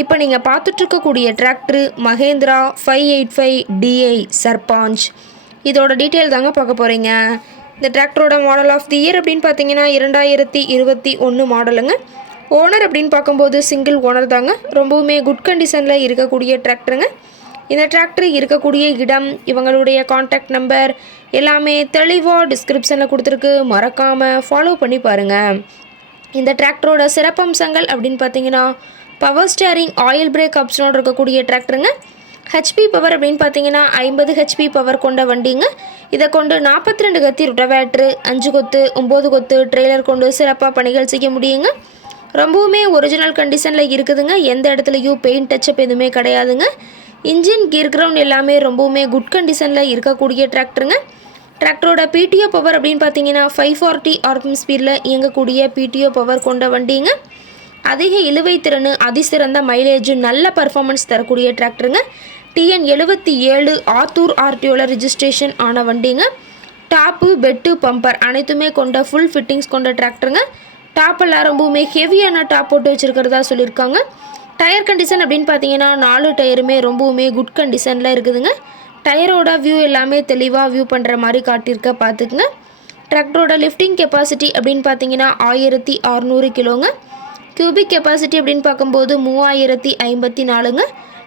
இப்போ நீங்கள் பார்த்துட்ருக்கக்கூடிய tractor Mahindra five eight five DI Sarpanch இதோட டீட்டெயில் தாங்க பார்க்க போகிறீங்க இந்த டிராக்டரோட மாடல் ஆஃப் தி இயர் அப்படின்னு பார்த்தீங்கன்னா இரண்டாயிரத்தி இருபத்தி ஒன்று மாடலுங்க ஓனர் அப்படின்னு பார்க்கும்போது சிங்கிள் ஓனர் தாங்க ரொம்பவுமே குட் கண்டிஷனில் இருக்கக்கூடிய டிராக்டருங்க இந்த டிராக்டர் இருக்கக்கூடிய இடம் இவங்களுடைய காண்டாக்ட் நம்பர் எல்லாமே தெளிவாக டிஸ்கிரிப்ஷனில் கொடுத்துருக்கு மறக்காமல் ஃபாலோ பண்ணி பாருங்கள் இந்த டிராக்டரோட சிறப்பம்சங்கள் அப்படின்னு பார்த்தீங்கன்னா பவர் ஸ்டேரிங் ஆயில் பிரேக் ஆப்ஷனோடு இருக்கக்கூடிய டிராக்டருங்க ஹெச்பி பவர் அப்படின்னு பார்த்தீங்கன்னா ஐம்பது ஹெச்பி பவர் கொண்ட வண்டிங்க இதை கொண்டு நாற்பத்தி ரெண்டு கத்தி ரொட்டவேட்ரு அஞ்சு கொத்து ஒம்பது கொத்து ட்ரெய்லர் கொண்டு சிறப்பாக பணிகள் செய்ய முடியுங்க ரொம்பவுமே ஒரிஜினல் கண்டிஷனில் இருக்குதுங்க எந்த இடத்துலையும் பெயிண்ட் டச்சப் எதுவுமே கிடையாதுங்க இன்ஜின் கியர் கிரவுண்ட் எல்லாமே ரொம்பவுமே குட் கண்டிஷனில் இருக்கக்கூடிய டிராக்டருங்க டிராக்டரோட பிடிஓ பவர் அப்படின்னு பார்த்தீங்கன்னா ஃபைவ் ஃபார்ட்டி ஆர்பம் ஸ்பீடில் இயங்கக்கூடிய பிடிஓ பவர் கொண்ட வண்டிங்க அதிக இழுவை திறன் அதிசிறந்த மைலேஜ் நல்ல பர்ஃபார்மன்ஸ் தரக்கூடிய டிராக்டருங்க டிஎன் எழுபத்தி ஏழு ஆத்தூர் ஆர்டியோவில் ரிஜிஸ்ட்ரேஷன் ஆன வண்டிங்க டாப்பு பெட்டு பம்பர் அனைத்துமே கொண்ட ஃபுல் ஃபிட்டிங்ஸ் கொண்ட டிராக்டருங்க டாப் எல்லாம் ரொம்பவுமே ஹெவியான டாப் போட்டு வச்சுருக்கிறதா சொல்லியிருக்காங்க டயர் கண்டிஷன் அப்படின்னு பார்த்தீங்கன்னா நாலு டயருமே ரொம்பவுமே குட் கண்டிஷனில் இருக்குதுங்க டயரோட வியூ எல்லாமே தெளிவாக வியூ பண்ணுற மாதிரி காட்டியிருக்க பார்த்துக்குங்க டிராக்டரோட லிஃப்டிங் கெப்பாசிட்டி அப்படின்னு பார்த்தீங்கன்னா ஆயிரத்தி அறநூறு கிலோங்க கியூபிக் கெப்பாசிட்டி அப்படின்னு பார்க்கும்போது மூவாயிரத்தி ஐம்பத்தி நாலுங்க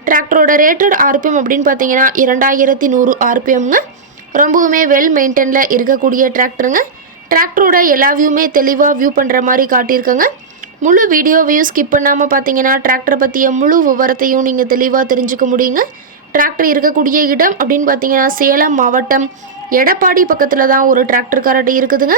டிராக்டரோட ரேட்டட் ஆர்பிஎம் அப்படின்னு பார்த்தீங்கன்னா இரண்டாயிரத்தி நூறு ஆர்பிஎம்ங்க ரொம்பவுமே வெல் மெயின்டைனில் இருக்கக்கூடிய டிராக்டருங்க டிராக்டரோட எல்லா வியூமே தெளிவாக வியூ பண்ணுற மாதிரி காட்டியிருக்கங்க முழு வீடியோவையும் ஸ்கிப் பண்ணாமல் பார்த்தீங்கன்னா டிராக்டரை பற்றிய முழு விவரத்தையும் நீங்கள் தெளிவாக தெரிஞ்சுக்க முடியுங்க டிராக்டர் இருக்கக்கூடிய இடம் அப்படின்னு பார்த்தீங்கன்னா சேலம் மாவட்டம் எடப்பாடி பக்கத்தில் தான் ஒரு டிராக்டர் கரட்டை இருக்குதுங்க